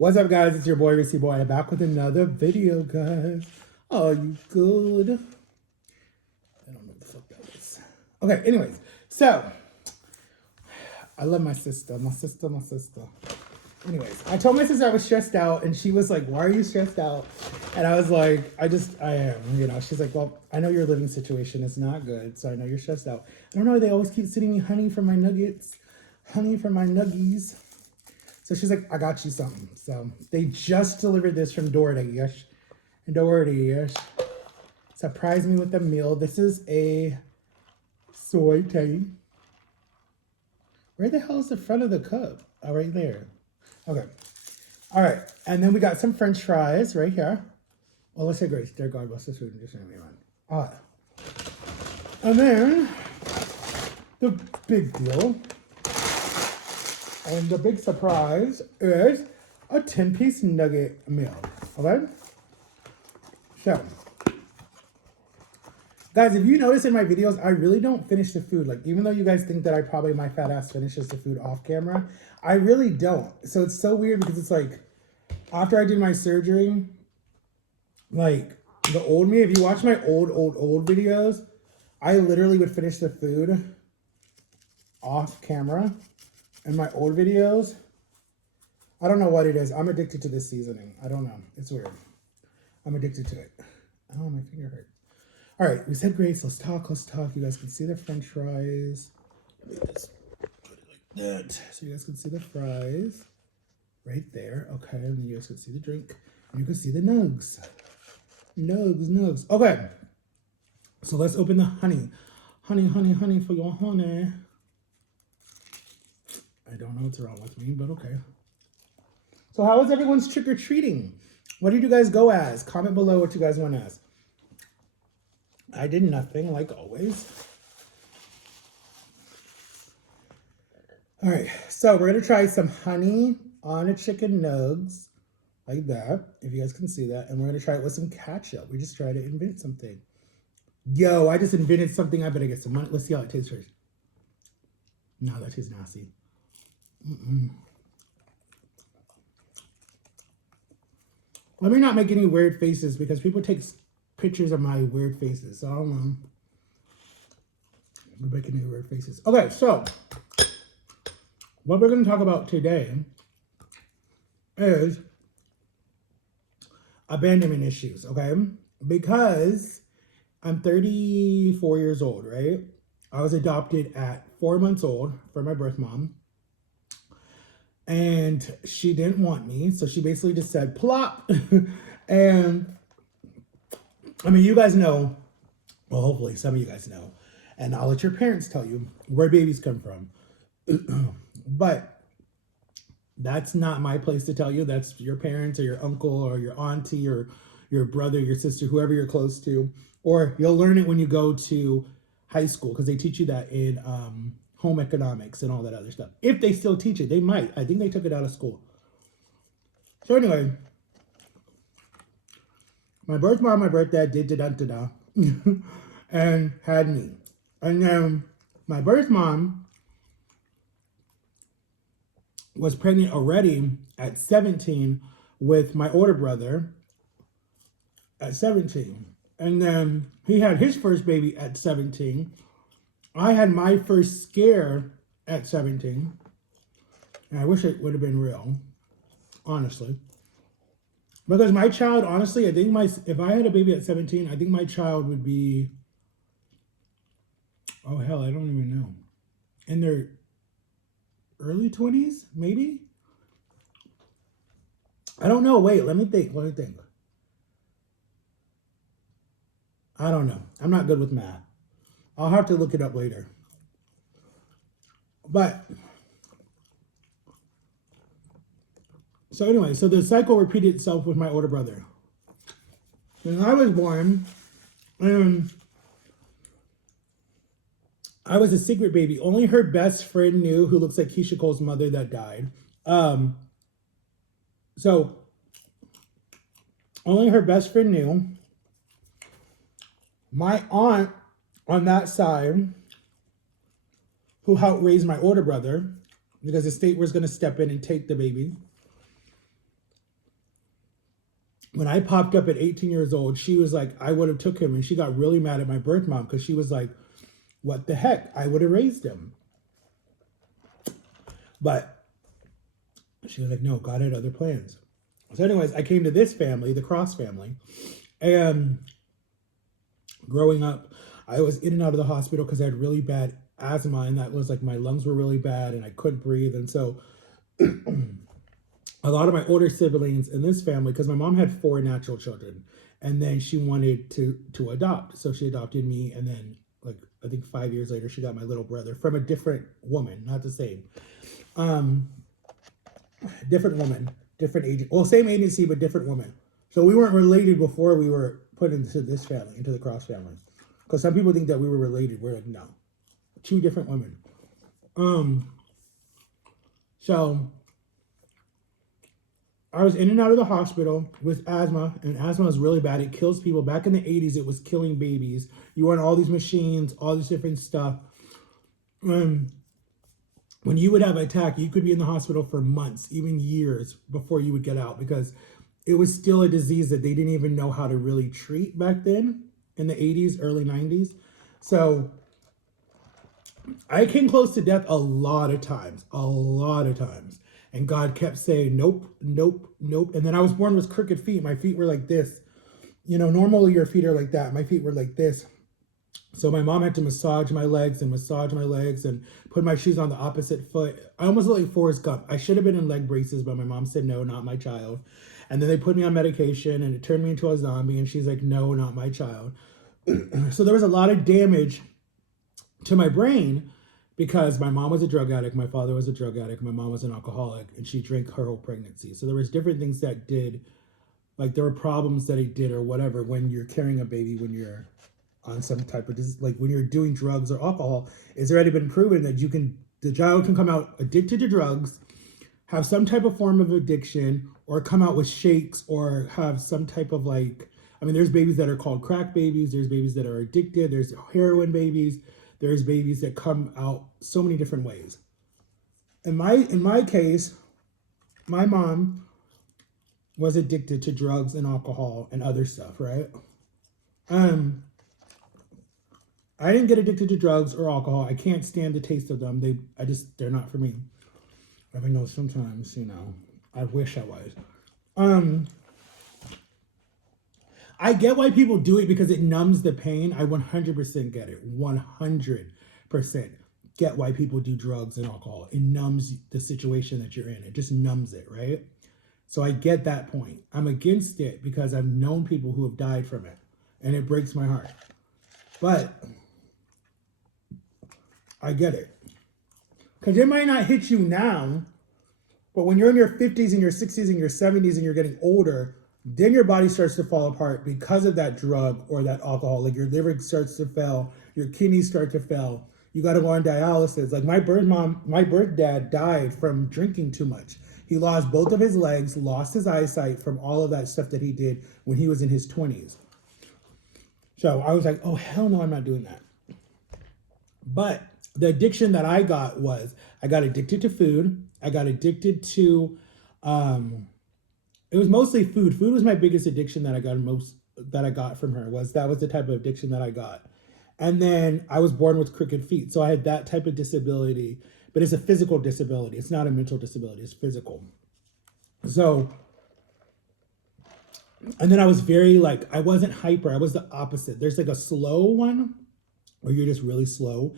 What's up, guys? It's your boy, Ricey Boy. I'm back with another video, guys. Are you good? I don't know what the fuck that is. Okay, anyways. So, I love my sister. My sister. Anyways, I told my sister I was stressed out, and she was like, why are you stressed out? And I was like, I am, you know. She's like, well, I know your living situation is not good, so I know you're stressed out. I don't know, they always keep sending me honey for my nuggets, honey for my nuggies. So she's like, I got you something. So they just delivered this from DoorDash. Surprised me with a meal. This is a soy tea. Where the hell is the front of the cup? Oh, right there. Okay. All right. And then we got some French fries right here. Oh, let's say grace. Dear God, bless this food and just me on. All right. And then the big deal. And the big surprise is a 10-piece nugget meal. Okay? So, guys, if you notice in my videos, I really don't finish the food. Like, even though you guys think that my fat ass finishes the food off camera, I really don't. So it's so weird because it's like, after I did my surgery, like, the old me, if you watch my old videos, I literally would finish the food off camera. In my old videos, I don't know what it is. I'm addicted to this seasoning. I don't know. It's weird. I'm addicted to it. Oh, my finger hurt. All right, we said grace. Let's talk. You guys can see the French fries. Let me just put it like that. So you guys can see the fries right there. Okay, and then you guys can see the drink. And you can see the nugs. Nugs. Okay. So let's open the honey. Honey for your honey. I don't know what's wrong with me, but okay. So how was everyone's trick-or-treating? What did you guys go as? Comment below what you guys went as. I did nothing, like always. All right, so we're going to try some honey on a chicken nugs, like that, if you guys can see that. And we're going to try it with some ketchup. We just tried to invent something. Yo, I just invented something. I better get some money. Let's see how it tastes first. No, that tastes nasty. Let me not make any weird faces because people take pictures of my weird faces. So I don't know. We're making any weird faces. Okay, so what we're going to talk about today is abandonment issues, okay? Because I'm 34 years old, right? I was adopted at 4 months old from my birth mom. And she didn't want me, so she basically just said, plop. And, I mean, you guys know, well, hopefully some of you guys know, and I'll let your parents tell you where babies come from. But that's not my place to tell you. That's your parents or your uncle or your auntie or your brother, your sister, whoever you're close to. Or you'll learn it when you go to high school because they teach you that in home economics and all that other stuff. If they still teach it, they might. I think they took it out of school. So anyway, my birth mom, my birth dad did da-da-da-da and had me. And then my birth mom was pregnant already at 17 with my older brother at 17. And then he had his first baby at 17. I had my first scare at 17. And I wish it would have been real, honestly. Because my child, honestly, I think if I had a baby at 17, I think my child would be, oh hell, I don't even know. In their early 20s, maybe? I don't know. Wait, let me think. I don't know. I'm not good with math. I'll have to look it up later. But, so anyway, so the cycle repeated itself with my older brother. When I was born, I was a secret baby. Only her best friend knew, who looks like Keisha Cole's mother that died. So, only her best friend knew. My aunt on that side, who helped raise my older brother, because the state was going to step in and take the baby. when I popped up at 18 years old, she was like, I would have took him. And she got really mad at my birth mom because she was like, what the heck? I would have raised him. But she was like, no, God had other plans. So anyways, I came to this family, the Cross family. And growing up, I was in and out of the hospital because I had really bad asthma. And that was like my lungs were really bad and I couldn't breathe. And so a lot of my older siblings in this family, because my mom had 4 natural children, and then she wanted to adopt. So she adopted me, and then like I think 5 years later, she got my little brother from a different woman, not the same. Different woman, different agent. Well, same agency, but different woman. So we weren't related before we were put into this family, into the Cross family. Because some people think that we were related. We're like, no. 2 different women. So I was in and out of the hospital with asthma, and asthma is really bad. It kills people. Back in the 80s, it was killing babies. You were on all these machines, all this different stuff. When you would have an attack, you could be in the hospital for months, even years before you would get out, because it was still a disease that they didn't even know how to really treat back then in the 80s, early 90s. So I came close to death a lot of times. And God kept saying, nope, nope, nope. And then I was born with crooked feet. My feet were like this. You know, normally your feet are like that. My feet were like this. So my mom had to massage my legs and put my shoes on the opposite foot. I almost looked like Forrest Gump. I should have been in leg braces, but my mom said, no, not my child. And then they put me on medication and it turned me into a zombie. And she's like, no, not my child. So there was a lot of damage to my brain, because my mom was a drug addict, my father was a drug addict, my mom was an alcoholic, and she drank her whole pregnancy. So there was different things that did, like there were problems that it did or whatever when you're carrying a baby, when you're on some type of, like when you're doing drugs or alcohol. It's already been proven that the child can come out addicted to drugs, have some type of form of addiction, or come out with shakes, or have some type of like, I mean, there's babies that are called crack babies, there's babies that are addicted, there's heroin babies, there's babies that come out so many different ways. In my case, my mom was addicted to drugs and alcohol and other stuff, right? I didn't get addicted to drugs or alcohol. I can't stand the taste of them. They're not for me. I know sometimes, I wish I was. I get why people do it because it numbs the pain. I 100% get it. 100% get why people do drugs and alcohol. It numbs the situation that you're in. It just numbs it, right? So I get that point. I'm against it because I've known people who have died from it, and it breaks my heart. But I get it. Because it might not hit you now, but when you're in your 50s and your 60s and your 70s and you're getting older, then your body starts to fall apart because of that drug or that alcohol. Like your liver starts to fail, your kidneys start to fail. You got to go on dialysis. Like my birth dad died from drinking too much. He lost both of his legs, lost his eyesight from all of that stuff that he did when he was in his 20s. So I was like, oh, hell no, I'm not doing that. But the addiction that I got was, I got addicted to food. I got addicted to, it was mostly food. Food was my biggest addiction that I got from her. That was the type of addiction that I got. And then I was born with crooked feet. So I had that type of disability, but it's a physical disability. It's not a mental disability, it's physical. So, and then I was I wasn't hyper. I was the opposite. There's like a slow one where you're just really slow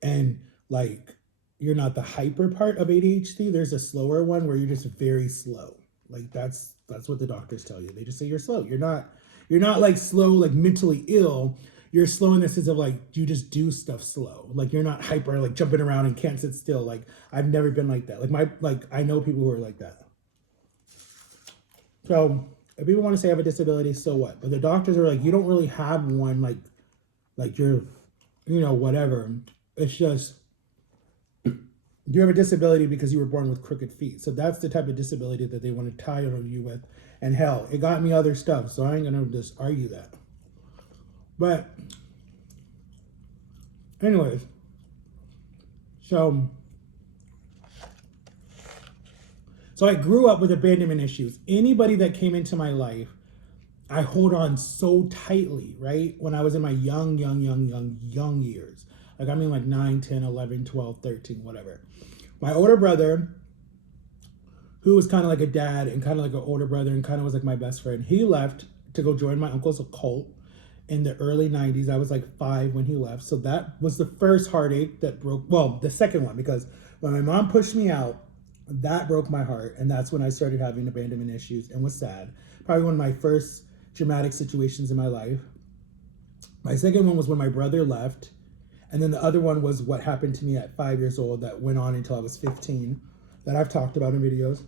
and like, you're not the hyper part of ADHD. There's a slower one where you're just very slow. Like that's what the doctors tell you. They just say you're slow. You're not like slow, like mentally ill. You're slow in the sense of like, you just do stuff slow. Like you're not hyper, like jumping around and can't sit still. Like I've never been like that. I know people who are like that. So if people want to say I have a disability, so what? But the doctors are like, you don't really have one, like you're, whatever. It's just, you have a disability because you were born with crooked feet. So that's the type of disability that they want to title you with. And hell, it got me other stuff. So I ain't going to just argue that. But anyways, so I grew up with abandonment issues. Anybody that came into my life I hold on so tightly, right? When I was in my young years. Like, I mean, like 9, 10, 11, 12, 13, whatever. My older brother, who was kind of like a dad and kind of like an older brother and kind of was like my best friend, he left to go join my uncle's cult in the early 90s. I was like 5 when he left. So that was the first heartache that broke, well, the second one, because when my mom pushed me out, that broke my heart. And that's when I started having abandonment issues and was sad. Probably one of my first dramatic situations in my life. My second one was when my brother left. And then the other one was what happened to me at 5 years old that went on until I was 15, that I've talked about in videos,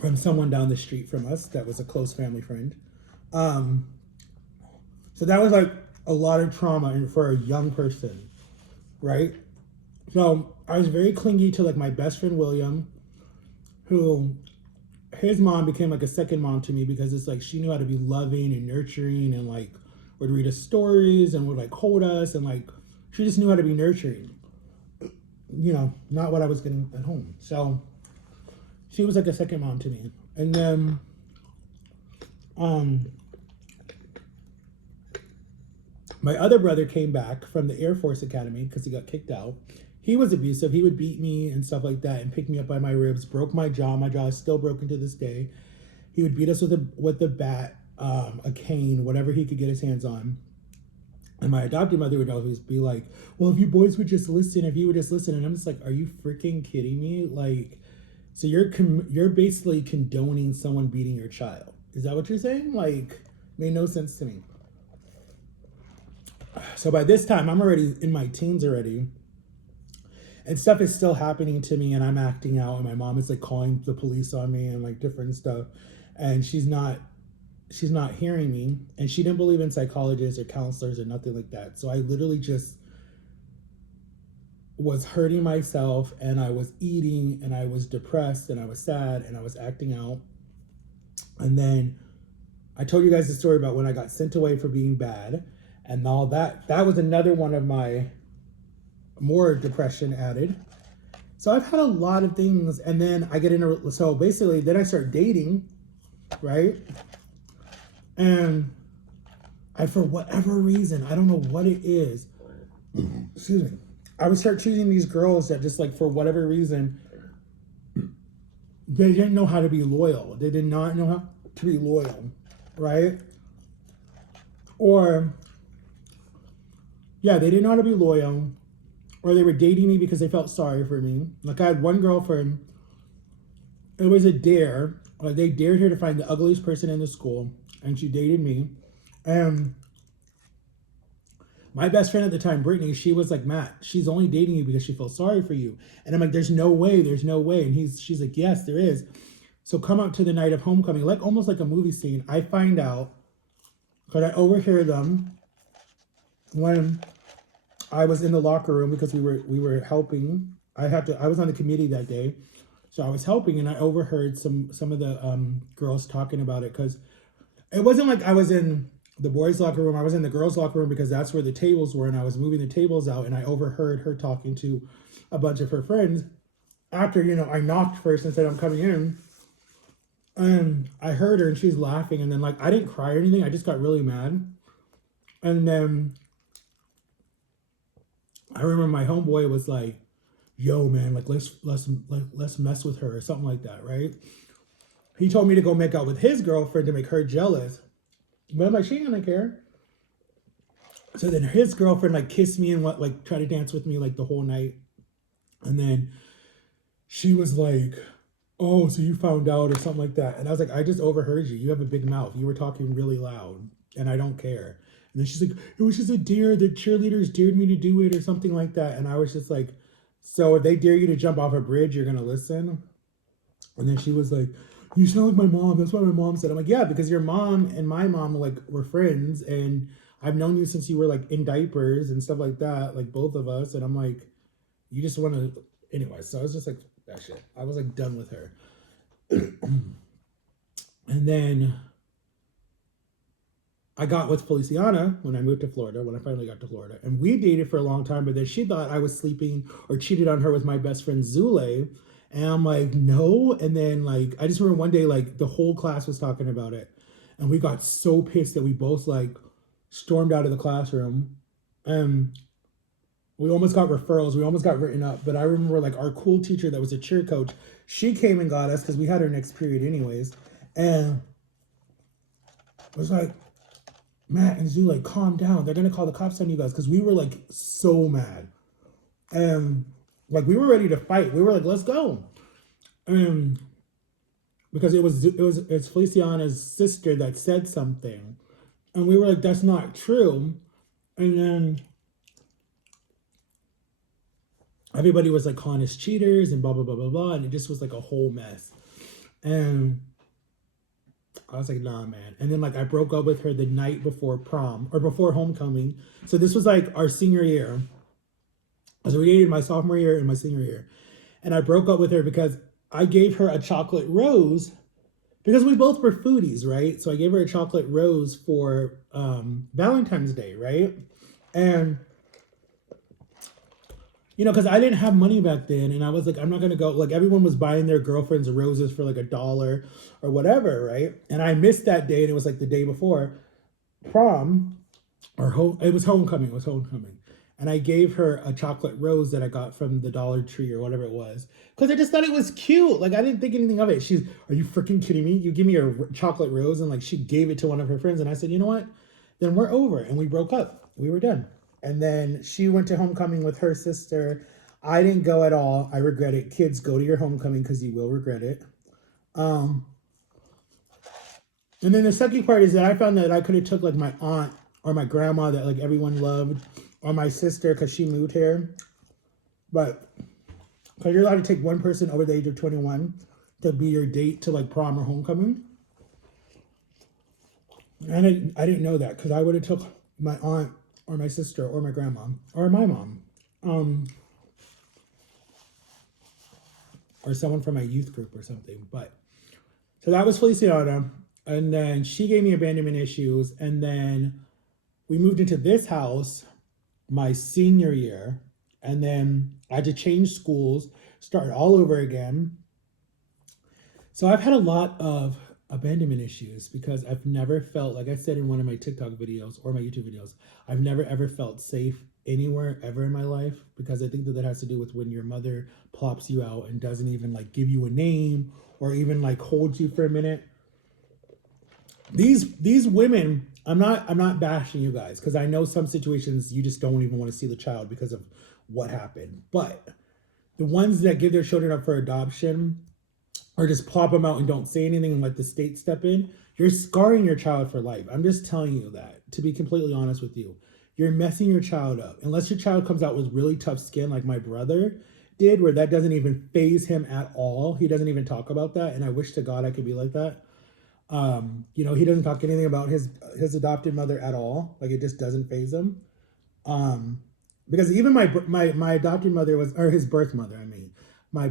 from someone down the street from us that was a close family friend. So that was like a lot of trauma for a young person, right? So I was very clingy to like my best friend William, who his mom became like a second mom to me, because it's like she knew how to be loving and nurturing and like would read us stories and would like hold us, and like she just knew how to be nurturing, you know, not what I was getting at home. So she was like a second mom to me. And then my other brother came back from the Air Force Academy because he got kicked out. He was abusive. He would beat me and stuff like that and pick me up by my ribs, broke my jaw. My jaw is still broken to this day. He would beat us with a bat, a cane, whatever he could get his hands on. And my adopted mother would always be like, well, if you boys would just listen, if you would just listen. And I'm just like, are you freaking kidding me? Like, so you're basically condoning someone beating your child. Is that what you're saying? Like, made no sense to me. So by this time, I'm already in my teens already. And stuff is still happening to me, and I'm acting out, and my mom is like calling the police on me and like different stuff. And she's not hearing me, and she didn't believe in psychologists or counselors or nothing like that. So I literally just was hurting myself, and I was eating, and I was depressed, and I was sad, and I was acting out. And then I told you guys the story about when I got sent away for being bad and all that. That was another one of my more depression added. So I've had a lot of things. And then I get into, so basically then I start dating, right? And I, for whatever reason, I don't know what it is, excuse me, I would start choosing these girls that just like, for whatever reason, they didn't know how to be loyal. They did not know how to be loyal, right? Or, yeah, they didn't know how to be loyal, or they were dating me because they felt sorry for me. Like I had one girlfriend, it was a dare. Like they dared her to find the ugliest person in the school, and she dated me. And my best friend at the time, Brittany, she was like, Matt, she's only dating you because she feels sorry for you. And I'm like, there's no way. And she's like, yes, there is. So come up to the night of homecoming, like almost like a movie scene. I find out, because I overhear them when I was in the locker room, because we were helping. I was on the committee that day, so I was helping, and I overheard some of the girls talking about it, because it wasn't like I was in the boys' locker room. I was in the girls' locker room because that's where the tables were, and I was moving the tables out, and I overheard her talking to a bunch of her friends. After, you know, I knocked first and said, I'm coming in. And I heard her, and she's laughing, and then like I didn't cry or anything. I just got really mad. And then I remember my homeboy was like, yo man, like let's mess with her or something like that, right? He told me to go make out with his girlfriend to make her jealous. But I'm like, she ain't gonna care. So then his girlfriend like kissed me and what, like try to dance with me like the whole night. And then she was like, oh, so you found out or something like that. And I was like, I just overheard you. You have a big mouth. You were talking really loud and I don't care. And then she's like, it was just a dare. The cheerleaders dared me to do it or something like that. And I was just like, so if they dare you to jump off a bridge, you're going to listen? And then she was like, you sound like my mom. That's what my mom said. I'm like, yeah, because your mom and my mom like were friends. And I've known you since you were like in diapers and stuff like that, like both of us. And I'm like, you just want to, anyway. So I was just like, that shit. I was like done with her. And then I got with Feliciana when I moved to Florida, when I finally got to Florida. And we dated for a long time, but then she thought I was sleeping or cheated on her with my best friend Zule. And I'm like, no. And then like, I just remember one day, like the whole class was talking about it. And we got so pissed that we both like stormed out of the classroom. And we almost got referrals. We almost got written up. But I remember like our cool teacher that was a cheer coach, she came and got us because we had our next period anyways. And was like, Matt and Zoo, like, calm down. They're gonna call the cops on you guys, because we were like so mad, and like we were ready to fight. We were like, let's go, and because it's Feliciana's sister that said something, and we were like, that's not true, and then everybody was like calling us cheaters and blah blah blah blah blah, and it just was like a whole mess, and I was like, nah, man. And then like I broke up with her the night before prom or before homecoming. So this was like our senior year. So we dated my sophomore year and my senior year. And I broke up with her because I gave her a chocolate rose because we both were foodies, right? So I gave her a chocolate rose for Valentine's Day, right? And you know, because I didn't have money back then, and I was like, I'm not gonna go. Like everyone was buying their girlfriends roses for like $1 or whatever, right? And I missed that day, and it was like the day before prom it was homecoming. It was homecoming, and I gave her a chocolate rose that I got from the Dollar Tree or whatever it was, because I just thought it was cute. Like I didn't think anything of it. Are you freaking kidding me? You give me a chocolate rose, and like she gave it to one of her friends, and I said, you know what? Then we're over, and we broke up. We were done. And then she went to homecoming with her sister. I didn't go at all. I regret it. Kids, go to your homecoming because you will regret it. And then the second part is that I found that I could have took like my aunt or my grandma that like everyone loved, or my sister because she moved here. But because you're allowed to take one person over the age of 21 to be your date to like prom or homecoming. And I didn't know that, because I would have took my aunt or my sister or my grandma or my mom, or someone from my youth group or something. But so that was Feliciana, and then she gave me abandonment issues, and then we moved into this house my senior year, and then I had to change schools, start all over again. So I've had a lot of abandonment issues because I've never felt, like I said in one of my TikTok videos or my YouTube videos, I've never ever felt safe anywhere ever in my life, because I think that has to do with when your mother plops you out and doesn't even like give you a name or even like hold you for a minute. These women, I'm not bashing you guys, because I know some situations you just don't even want to see the child because of what happened, but the ones that give their children up for adoption or just plop them out and don't say anything and let the state step in, you're scarring your child for life. I'm just telling you that, to be completely honest with you. You're messing your child up. Unless your child comes out with really tough skin like my brother did, where that doesn't even faze him at all. He doesn't even talk about that, and I wish to God I could be like that. You know, he doesn't talk anything about his adopted mother at all. Like it just doesn't faze him. Because even my adopted mother was, or his birth mother, I mean, my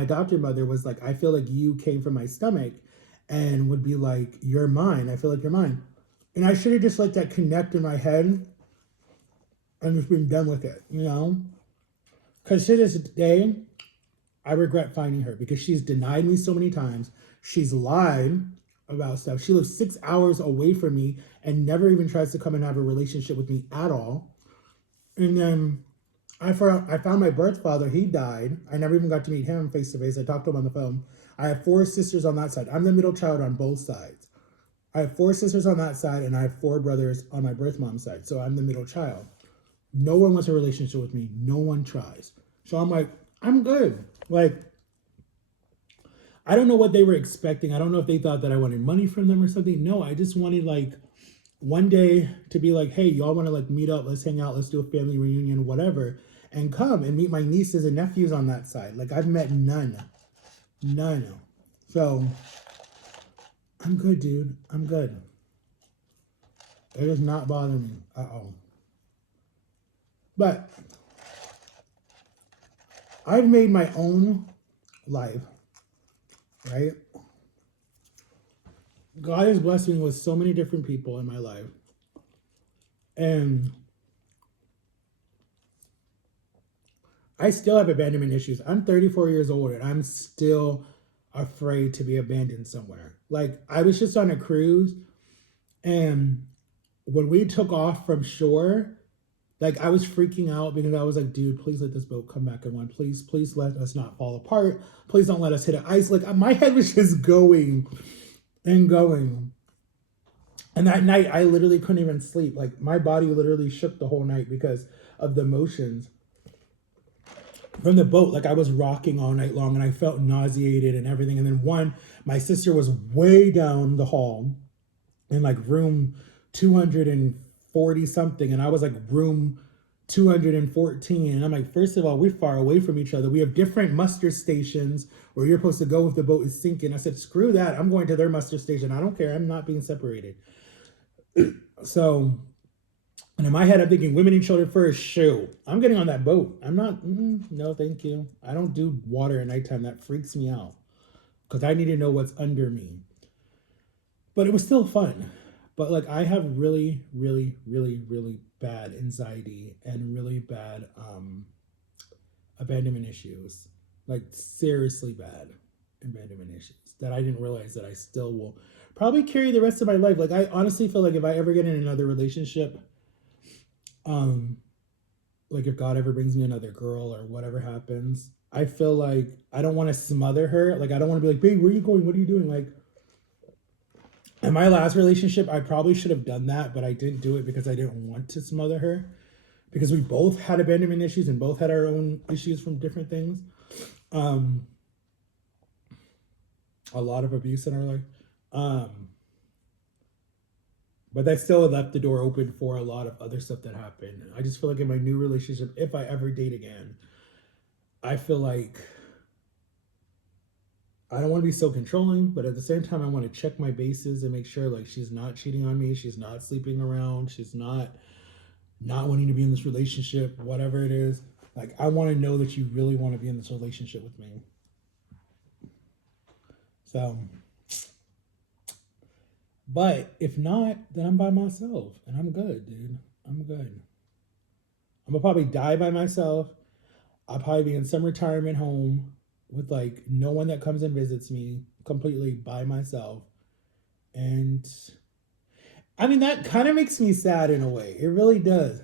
adopted mother was like, I feel like you came from my stomach, and would be like, you're mine. I feel like you're mine. And I should have just let that connect in my head and just been done with it, you know? Because to this day, I regret finding her, because she's denied me so many times. She's lied about stuff. She lives 6 hours away from me and never even tries to come and have a relationship with me at all. And then I found my birth father. He died. I never even got to meet him face to face. I talked to him on the phone. I have 4 sisters on that side. I'm the middle child on both sides. I have 4 sisters on that side, and I have 4 brothers on my birth mom's side. So I'm the middle child. No one wants a relationship with me. No one tries. So I'm like, I'm good. Like, I don't know what they were expecting. I don't know if they thought that I wanted money from them or something. No, I just wanted like one day to be like, hey, y'all want to like meet up? Let's hang out. Let's do a family reunion, whatever. And come and meet my nieces and nephews on that side. Like I've met none. So I'm good, dude. I'm good. It does not bother me at all. But I've made my own life, right? God has blessed me with so many different people in my life. And I still have abandonment issues. I'm 34 years old, and I'm still afraid to be abandoned somewhere. Like, I was just on a cruise, and when we took off from shore, like, I was freaking out because I was like, dude, please let this boat come back in one. Please let us not fall apart. Please don't let us hit an ice. Like, my head was just going and going. And that night, I literally couldn't even sleep. Like, my body literally shook the whole night because of the emotions from the boat. Like, I was rocking all night long, and I felt nauseated and everything. And then my sister was way down the hall in like room 240 something, and I was like room 214. And I'm like, first of all, we're far away from each other. We have different muster stations where you're supposed to go if the boat is sinking. I said, screw that. I'm going to their muster station. I don't care. I'm not being separated. So, and in my head, I'm thinking women and children first. Shoot, I'm getting on that boat. I'm not, no, thank you. I don't do water at nighttime. That freaks me out because I need to know what's under me. But it was still fun. But like, I have really, really, really, really bad anxiety and really bad abandonment issues. Like, seriously bad abandonment issues that I didn't realize that I still will probably carry the rest of my life. Like, I honestly feel like if I ever get in another relationship, like if God ever brings me another girl or whatever happens, I feel like I don't want to smother her. Like, I don't want to be like, babe, where are you going? What are you doing? Like, in my last relationship, I probably should have done that, but I didn't do it because I didn't want to smother her, because we both had abandonment issues and both had our own issues from different things. A lot of abuse in our life. But that still left the door open for a lot of other stuff that happened. I just feel like in my new relationship, if I ever date again, I feel like I don't want to be so controlling, but at the same time, I want to check my bases and make sure like she's not cheating on me, she's not sleeping around, she's not wanting to be in this relationship, whatever it is. Like, I want to know that you really want to be in this relationship with me. So, but if not, then I'm by myself and I'm good, dude. I'm good. I'm gonna probably die by myself. I'll probably be in some retirement home with like no one that comes and visits me, completely by myself. And I mean, that kind of makes me sad in a way. It really does.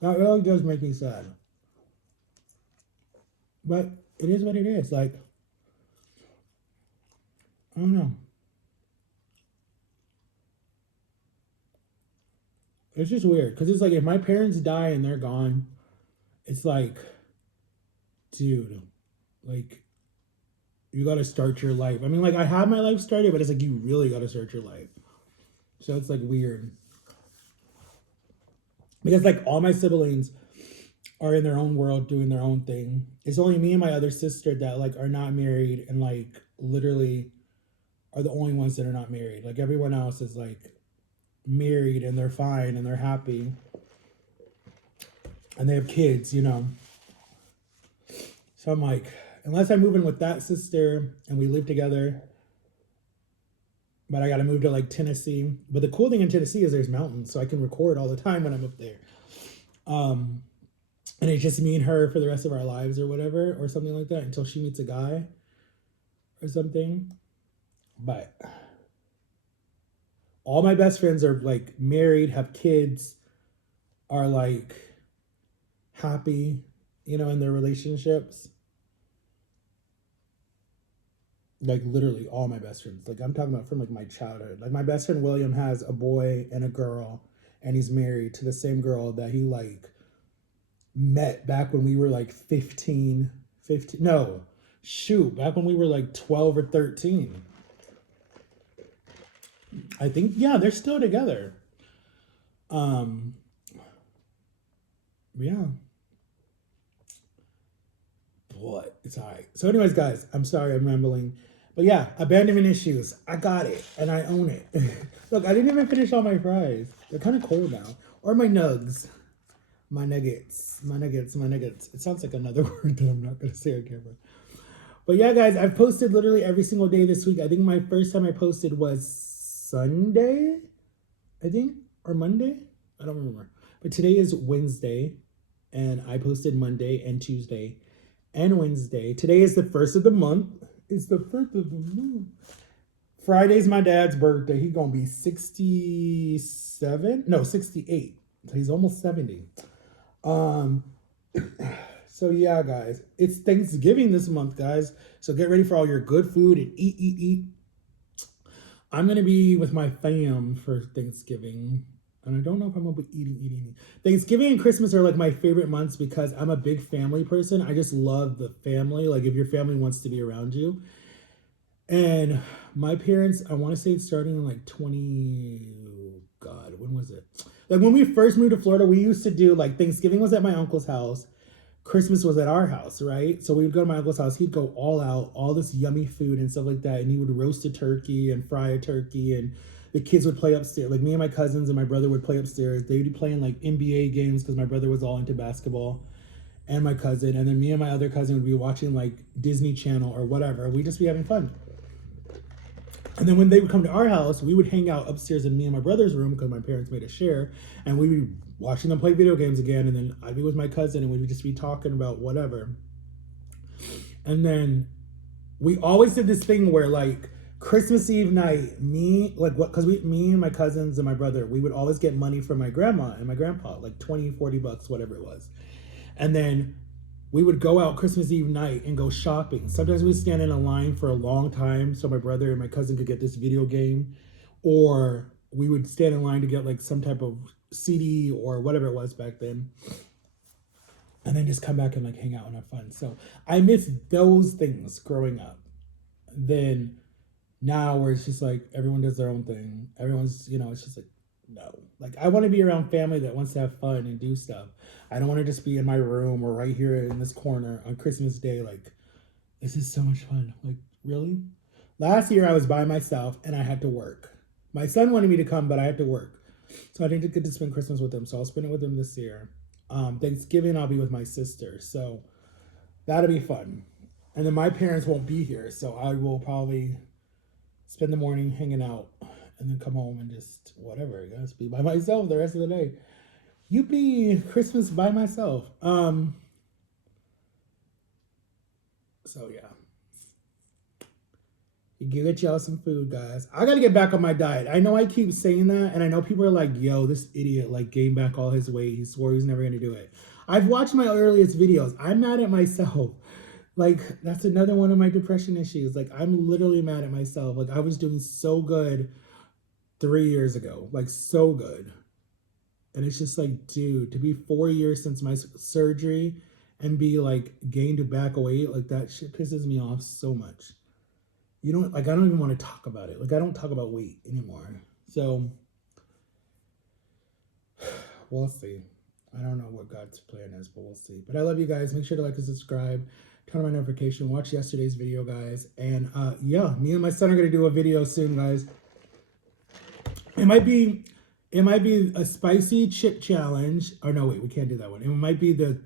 That really does make me sad. But it is what it is. Like, I don't know. It's just weird because it's like if my parents die and they're gone, it's like, dude, like, you got to start your life. I mean, like, I have my life started, but it's like you really got to start your life. So it's like weird because like all my siblings are in their own world doing their own thing. It's only me and my other sister that like are not married and like literally are the only ones that are not married. Like, everyone else is like married and they're fine and they're happy and they have kids, you know. So I'm like, unless I move in with that sister and we live together, but I got to move to like Tennessee. But the cool thing in Tennessee is there's mountains, so I can record all the time when I'm up there. And it's just me and her for the rest of our lives or whatever, or something like that, until she meets a guy or something. But all my best friends are like married, have kids, are like happy, you know, in their relationships. Like, literally all my best friends. Like, I'm talking about from like my childhood. Like, my best friend William has a boy and a girl, and he's married to the same girl that he like met back when we were like 15. No, shoot, back when we were like 12 or 13. I think, yeah, they're still together. Yeah. But it's all right. So anyways, guys, I'm sorry I'm rambling. But yeah, abandonment issues. I got it, and I own it. Look, I didn't even finish all my fries. They're kind of cold now. Or my nugs. My nuggets. It sounds like another word that I'm not going to say on camera. But yeah, guys, I've posted literally every single day this week. I think my first time I posted was Sunday, I think, or Monday. I don't remember. But today is Wednesday, and I posted Monday and Tuesday and Wednesday. Today is the first of the month, It's the first of the moon. Friday's my dad's birthday. He's gonna be 67. No, 68. So he's almost 70. Um so yeah, guys. It's Thanksgiving this month, guys. So get ready for all your good food and eat. I'm gonna be with my fam for Thanksgiving. And I don't know if I'm gonna be eating. Thanksgiving and Christmas are like my favorite months because I'm a big family person. I just love the family. Like if your family wants to be around you. And my parents, I want to say it's starting in like 20, God, when was it? Like when we first moved to Florida, we used to do like Thanksgiving was at my uncle's house. Christmas was at our house, right? So we would go to my uncle's house. He'd go all out, all this yummy food and stuff like that. And he would roast a turkey and fry a turkey. And the kids would play upstairs. Like me and my cousins and my brother would play upstairs. They would be playing like NBA games because my brother was all into basketball and my cousin. And then me and my other cousin would be watching like Disney Channel or whatever. We'd just be having fun. And then when they would come to our house, we would hang out upstairs in me and my brother's room because my parents made us share. And we would be watching them play video games again. And then I'd be with my cousin and we'd just be talking about whatever. And then we always did this thing where like Christmas Eve night, me and my cousins and my brother, we would always get money from my grandma and my grandpa, like 20, 40 bucks, whatever it was. And then we would go out Christmas Eve night and go shopping. Sometimes we'd stand in a line for a long time so my brother and my cousin could get this video game. Or we would stand in line to get like some type of CD or whatever it was back then. And then just come back and like hang out and have fun. So I miss those things growing up. Then now where it's just like everyone does their own thing. Everyone's, it's just like, no. Like I want to be around family that wants to have fun and do stuff. I don't want to just be in my room or right here in this corner on Christmas Day. Like, this is so much fun. Like, really? Last year I was by myself and I had to work. My son wanted me to come, but I had to work. So I didn't get to spend Christmas with him. So I'll spend it with him this year. Thanksgiving I'll be with my sister. So that'll be fun. And then my parents won't be here. So I will probably spend the morning hanging out and then come home and just whatever, I guess, be by myself the rest of the day. You be Christmas by myself. So yeah. You get y'all some food, guys. I gotta get back on my diet. I know I keep saying that, and I know people are like, yo, this idiot like gained back all his weight. He swore he was never gonna do it. I've watched my earliest videos. I'm mad at myself. Like, that's another one of my depression issues. Like, I'm literally mad at myself. Like, I was doing so good 3 years ago. Like, so good. And it's just like, dude, to be 4 years since my surgery and be like gained back weight, like that shit pisses me off so much. I don't even want to talk about it. Like, I don't talk about weight anymore. So, we'll see. I don't know what God's plan is, but we'll see. But I love you guys. Make sure to like and subscribe. Turn on my notification. Watch yesterday's video, guys. And yeah, me and my son are going to do a video soon, guys. It might be a spicy chip challenge. Oh, no, wait. We can't do that one. It might be the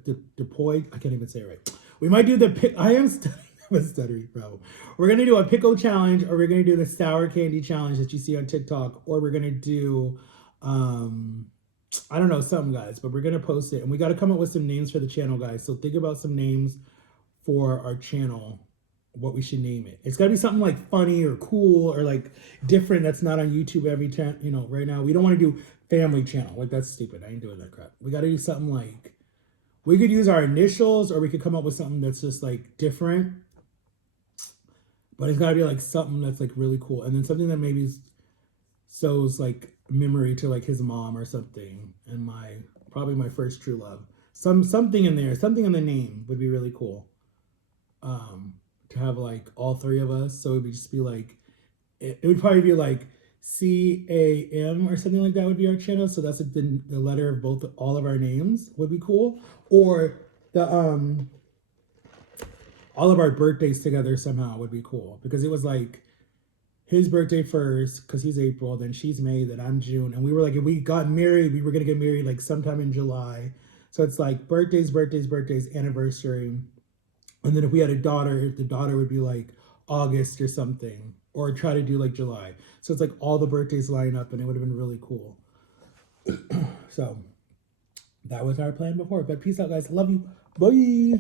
poi. I can't even say it right. We might do the... I am studying. I'm a stuttering problem. We're going to do a pickle challenge, or we're going to do the sour candy challenge that you see on TikTok, or we're going to do, I don't know, something, guys, but we're going to post it. And we got to come up with some names for the channel, guys. So think about some names for our channel, what we should name it. It's got to be something like funny or cool or like different that's not on YouTube every time. Right now, we don't want to do family channel. Like, that's stupid. I ain't doing that crap. We got to do something like, we could use our initials, or we could come up with something that's just like different. But it's got to be like something that's like really cool. And then something that maybe shows like memory to like his mom or something. And probably my first true love. Something in there, something in the name would be really cool. To have like all three of us. So it would just be like, it would probably be like CAM or something like that would be our channel. So that's like the letter of all of our names would be cool. Or the, all of our birthdays together somehow would be cool, because it was like his birthday first, because he's April, then she's May, then I'm June. And we were like, if we got married, we were going to get married like sometime in July. So it's like birthdays, anniversary. And then if we had a daughter, the daughter would be like August or something, or try to do like July. So it's like all the birthdays line up, and it would have been really cool. So that was our plan before. But peace out, guys. Love you. Bye.